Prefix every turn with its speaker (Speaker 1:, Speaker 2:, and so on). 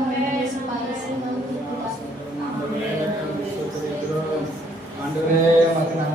Speaker 1: Amen.